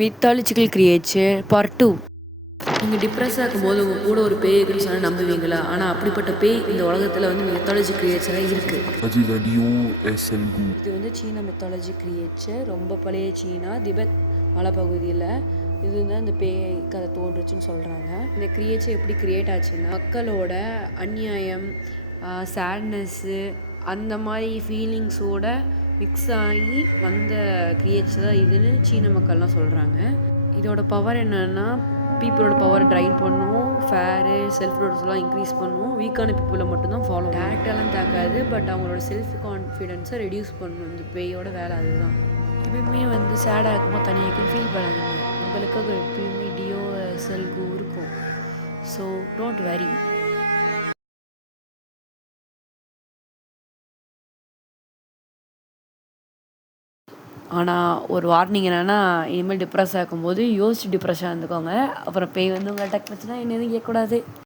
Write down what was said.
Mythological creature part 2. நீங்கள் டிப்ரெஸ்ஸாக இருக்கும்போது உங்கள் கூட ஒரு பேய் இருக்குன்னு சொன்னால் நம்புவீங்களா? ஆனால் அப்படிப்பட்ட பேய் இந்த உலகத்தில் வந்து மித்தாலஜி கிரியேச்சராக இருக்குது. இது வந்து சீன மித்தாலஜி கிரியேச்சர், ரொம்ப பழைய சீனா திபெத் மலைப்பகுதியில் இது வந்து அந்த பேய் கதை தோன்றுச்சுன்னு சொல்கிறாங்க. இந்த கிரியேச்சர் எப்படி கிரியேட் ஆச்சுன்னா, மக்களோட அநியாயம், சேட்னஸ்ஸு அந்த மாதிரி ஃபீலிங்ஸோட மிக்ஸ் ஆகி வந்த கிரியேச்சர் தான் இதுன்னு சீன மக்கள்லாம் சொல்கிறாங்க. இதோட பவர் என்னென்னா, பீப்புளோட பவரை ட்ரைன் பண்ணும், ஃபேரு செல்ஃப் ப்ரொடியூஸ்லாம் இன்க்ரீஸ் பண்ணும், வீக்கான பீப்புளை மட்டும்தான் ஃபாலோ டேரக்டெல்லாம் தாக்காது, பட் அவங்களோட செல்ஃப் கான்ஃபிடென்ஸை ரெடியூஸ் பண்ணும். இந்த பேயோட வேலை அதுதான். எப்பயுமே வந்து சேடாக இருக்கும்போது தனியாக ஃபீல் பண்ணாதீங்க, உங்களுக்காக எப்பயுமே டியோ செல்கு இருக்கும். So don't worry. ஆனால் ஒரு வார்னிங் என்னென்னா, இனிமேல் டிப்ரெஸ்ஸாக இருக்கும்போது யோசிச்சு டிப்ரெஸ்ஸாக இருந்துக்கோங்க. அப்புறம் பேய் வந்து உங்களை அட்டாக் பண்ணுச்சுன்னா என்ன எதுவும் கேட்கக்கூடாது.